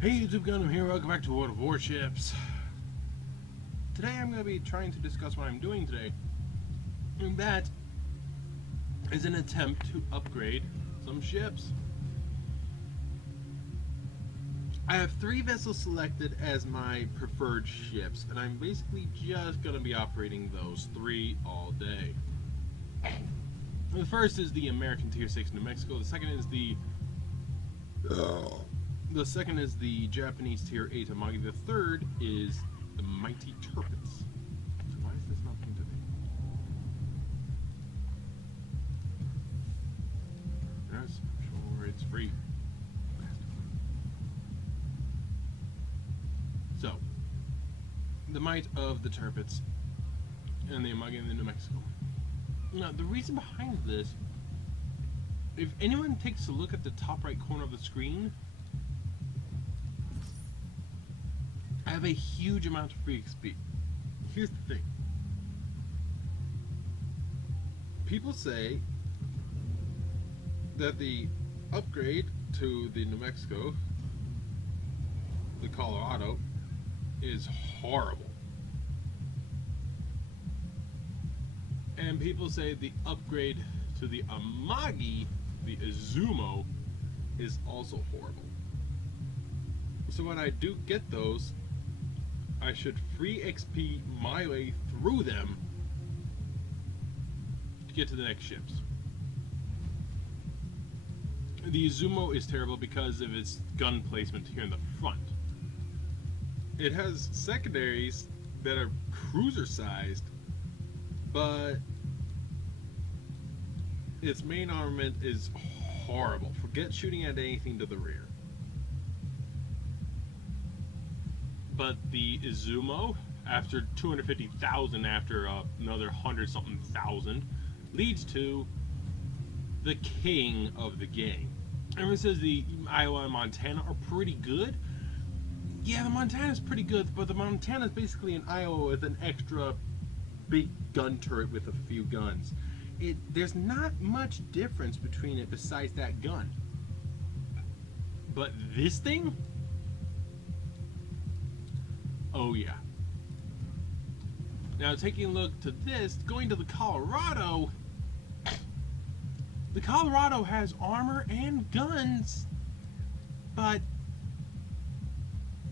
Hey YouTube Gundam here, welcome back to World of Warships. Today I'm going to be trying to discuss what I'm doing today. And that is an attempt to upgrade some ships. I have 3 vessels selected as my preferred ships, and I'm basically just going to be operating those 3 all day. The first is the American Tier 6 New Mexico, the second is the Japanese Tier 8 Amagi. The third is the Mighty Turpets. So why is this not pinged to me? Yes, I'm sure it's free. So, the Might of the Turpets and the Amagi in the New Mexico. Now, the reason behind this, if anyone takes a look at the top right corner of the screen, I have a huge amount of free XP. Here's the thing. People say that the upgrade to the New Mexico, the Colorado, is horrible. And people say the upgrade to the Amagi, the Izumo, is also horrible. So when I do get those, I should free XP my way through them to get to the next ships. The Izumo is terrible because of its gun placement here in the front. It has secondaries that are cruiser sized, but its main armament is horrible. Forget shooting at anything to the rear. But the Izumo, after 250,000, after another 100-something thousand, leads to the king of the game. Everyone says the Iowa and Montana are pretty good. Yeah, the Montana's pretty good, but the Montana's basically an Iowa with an extra big gun turret with a few guns. There's not much difference between it besides that gun. But this thing? Oh yeah. Now taking a look to this, going to the Colorado has armor and guns, but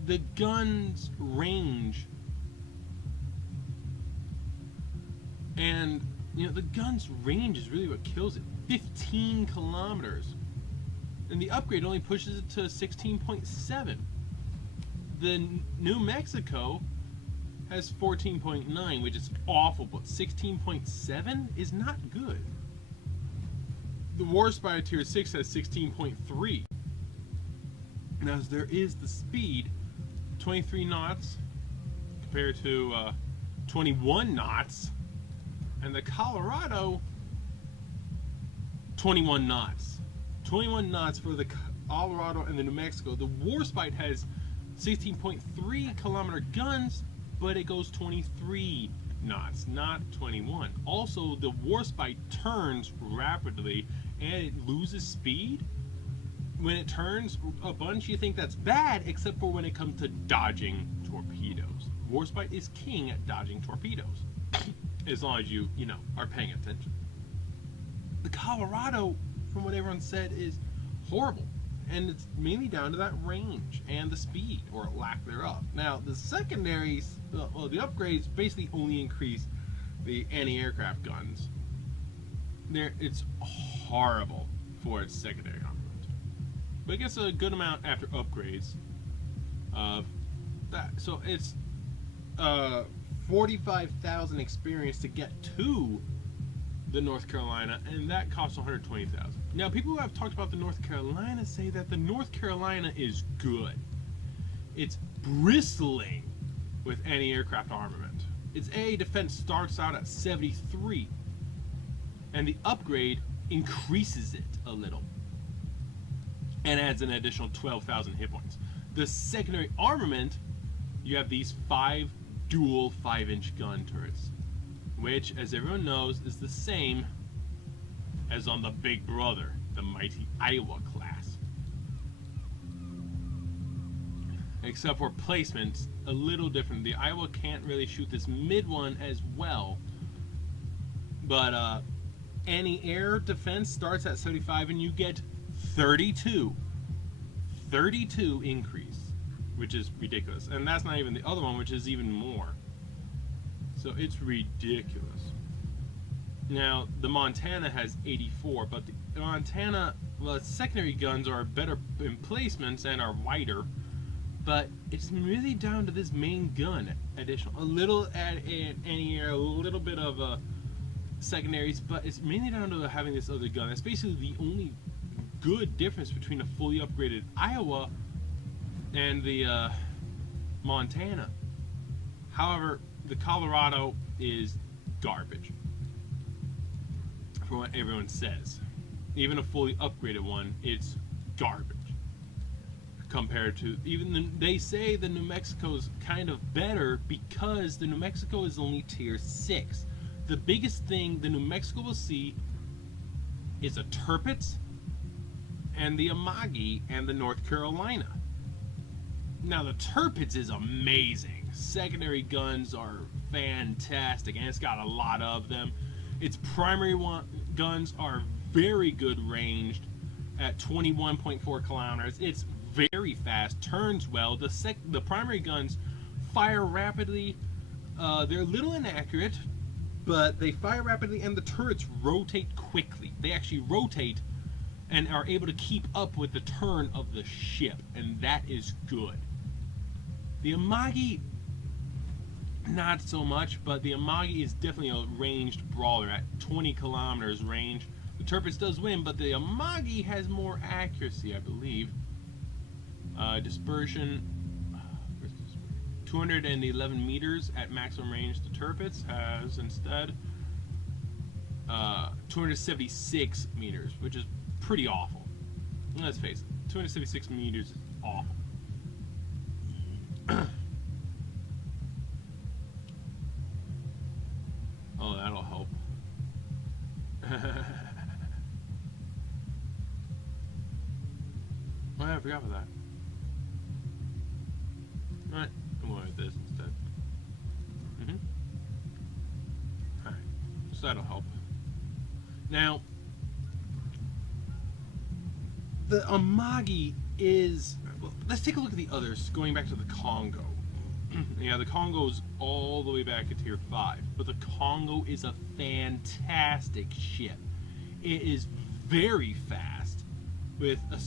the gun's range, and the gun's range is really what kills it. 15 kilometers. And the upgrade only pushes it to 16.7. The New Mexico has 14.9, which is awful, but 16.7 is not good. The Warspite Tier 6 has 16.3. Now, there is the speed, 23 knots compared to 21 knots, and the Colorado, 21 knots. 21 knots for the Colorado and the New Mexico. The Warspite has 16.3 kilometer guns, but it goes 23 knots, not 21. Also, the Warspite turns rapidly and it loses speed. When it turns a bunch, you think that's bad, except for when it comes to dodging torpedoes. Warspite is king at dodging torpedoes, as long as you are paying attention. The Colorado, from what everyone said, is horrible. And it's mainly down to that range and the speed, or lack thereof. Now, the secondaries, well, the upgrades basically only increase the anti-aircraft guns. It's horrible for its secondary armament. But it gets a good amount after upgrades of that. So it's 45,000 experience to get to the North Carolina, and that costs 120,000. Now, people who have talked about the North Carolina say that the North Carolina is good. It's bristling with anti-aircraft armament. Its AA defense starts out at 73, and the upgrade increases it a little and adds an additional 12,000 hit points. The secondary armament, you have these 5 dual 5-inch gun turrets, which, as everyone knows, is the same as on the Big Brother, the mighty Iowa class. except for placement, a little different. The Iowa can't really shoot this mid one as well, but anti-air defense starts at 75 and you get 32 increase, which is ridiculous. And that's not even the other one, which is even more. So it's ridiculous. Now the Montana has 84, but the Montana, well, its secondary guns are better in placements and are wider, but it's really down to this main gun additional, a little at anti-air, a little bit of secondaries, but it's mainly down to having this other gun. That's basically the only good difference between a fully upgraded Iowa and the Montana. However, the Colorado is garbage, for what everyone says. Even a fully upgraded one, it's garbage compared to, they say the New Mexico's kind of better because the New Mexico is only tier 6. The biggest thing the New Mexico will see is a Tirpitz and the Amagi and the North Carolina. Now the Tirpitz is amazing. Secondary guns are fantastic and it's got a lot of them. Its primary guns are very good ranged at 21.4 kilometers. It's very fast, turns well. The primary guns fire rapidly. They're a little inaccurate, but they fire rapidly and the turrets rotate quickly. They actually rotate and are able to keep up with the turn of the ship, and that is good. The Amagi, not so much, but the Amagi is definitely a ranged brawler at 20 kilometers range. The Tirpitz does win, but the Amagi has more accuracy, I believe. Dispersion, 211 meters at maximum range. The Tirpitz has instead 276 meters, which is pretty awful. Let's face it, 276 meters is awful. Oh, that'll help. Oh, yeah, I forgot about that. Alright, I'm going with this instead. Alright, so that'll help. Now, the Amagi is... Well, let's take a look at the others, going back to the Congo. Yeah, the Congo's all the way back at tier 5, but the Congo is a fantastic ship. It is very fast, with a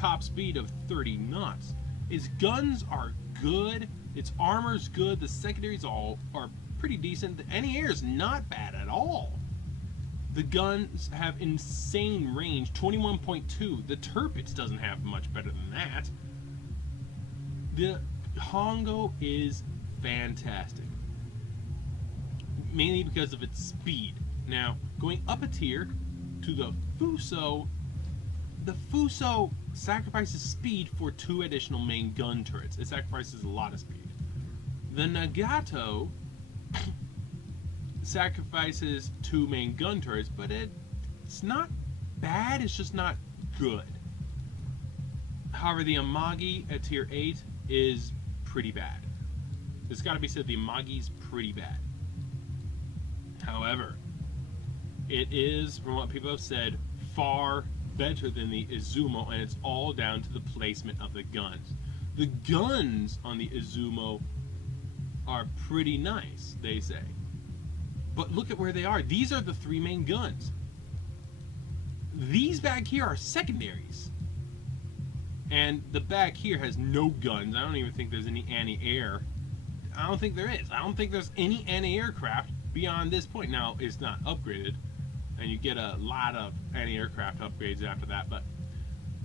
top speed of 30 knots. Its guns are good, its armor's good, the secondaries all are pretty decent. The anti-air is not bad at all. The guns have insane range, 21.2. The Tirpitz doesn't have much better than that. The Congo is fantastic, mainly because of its speed. Now, going up a tier to the Fuso, the Fuso sacrifices speed for 2 additional main gun turrets. It sacrifices a lot of speed. The Nagato sacrifices 2 main gun turrets, but it's not bad, it's just not good. However, the Amagi at tier 8 is pretty bad. It's got to be said, the Amagi's pretty bad. However, it is, from what people have said, far better than the Izumo, and it's all down to the placement of the guns. The guns on the Izumo are pretty nice, they say. But look at where they are. These are the 3 main guns. These back here are secondaries. And the back here has no guns. I don't even think there's any anti-air. I don't think there is. I don't think there's any anti-aircraft beyond this point. Now, it's not upgraded, and you get a lot of anti-aircraft upgrades after that, but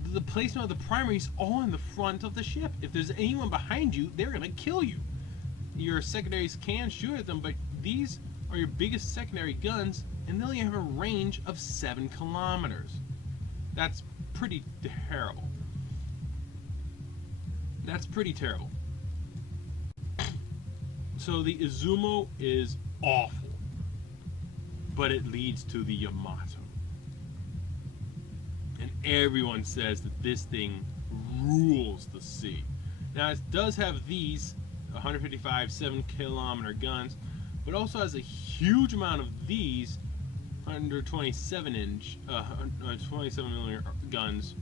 the placement of the primary is all in the front of the ship. If there's anyone behind you, they're going to kill you. Your secondaries can shoot at them, but these are your biggest secondary guns, and they only have a range of 7 kilometers. That's pretty terrible. That's pretty terrible. So the Izumo is awful, but it leads to the Yamato. And everyone says that this thing rules the sea. Now it does have these 155 7-kilometer guns, but also has a huge amount of these 127-inch, 27 millimeter guns,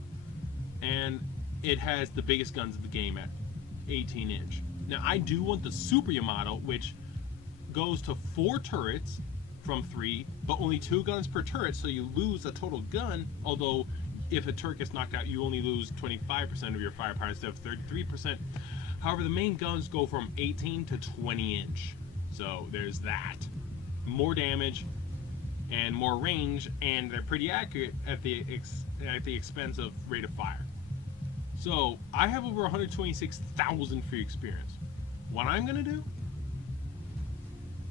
and it has the biggest guns of the game at 18-inch. Now I do want the Super Yamato, which goes to 4 turrets from 3, but only 2 guns per turret, so you lose a total gun, although if a turret gets knocked out, you only lose 25% of your firepower instead of 33%. However, the main guns go from 18 to 20-inch, so there's that. More damage and more range, and they're pretty accurate at the expense of rate of fire. So I have over 126,000 free experience. What I'm going to do,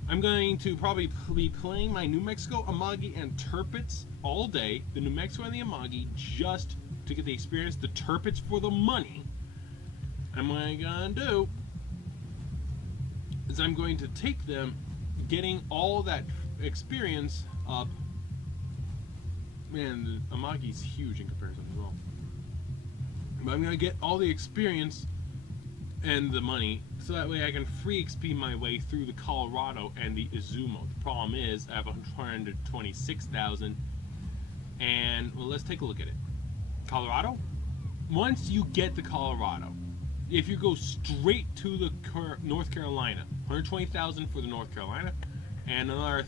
I'm going to probably be playing my New Mexico, Amagi, and Turpits all day. The New Mexico and the Amagi just to get the experience. The Turpits for the money. And what I'm going to do is I'm going to take them, getting all that experience up. Man, the Amagi's huge in comparison as well. But I'm going to get all the experience and the money, so that way I can free XP my way through the Colorado and the Izumo. The problem is I have 126,000, and well, let's take a look at it. Colorado. Once you get the Colorado, if you go straight to the North Carolina, 120,000 for the North Carolina, and another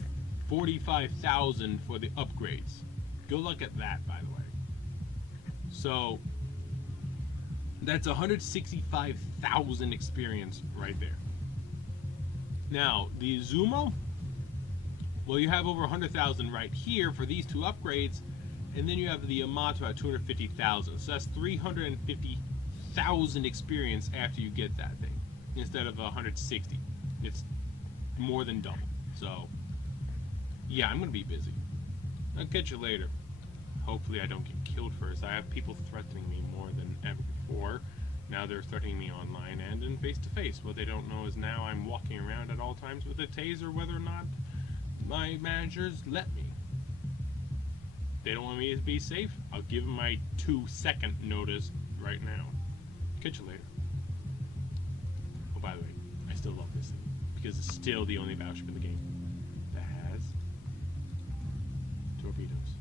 45,000 for the upgrades. Good luck at that, by the way. So that's 165,000 experience right there. Now, the Izumo, well, you have over 100,000 right here for these 2 upgrades, and then you have the Yamato at 250,000. So that's 350,000 experience after you get that thing, instead of 160. It's more than double. So, yeah, I'm going to be busy. I'll catch you later. Hopefully I don't get killed first. I have people threatening me more than ever before. Now they're threatening me online and in face-to-face. What they don't know is now I'm walking around at all times with a taser, whether or not my managers let me. They don't want me to be safe. I'll give them my 2-second notice right now. Catch you later. Oh, by the way, I still love this thing because it's still the only battleship in the game that has torpedoes.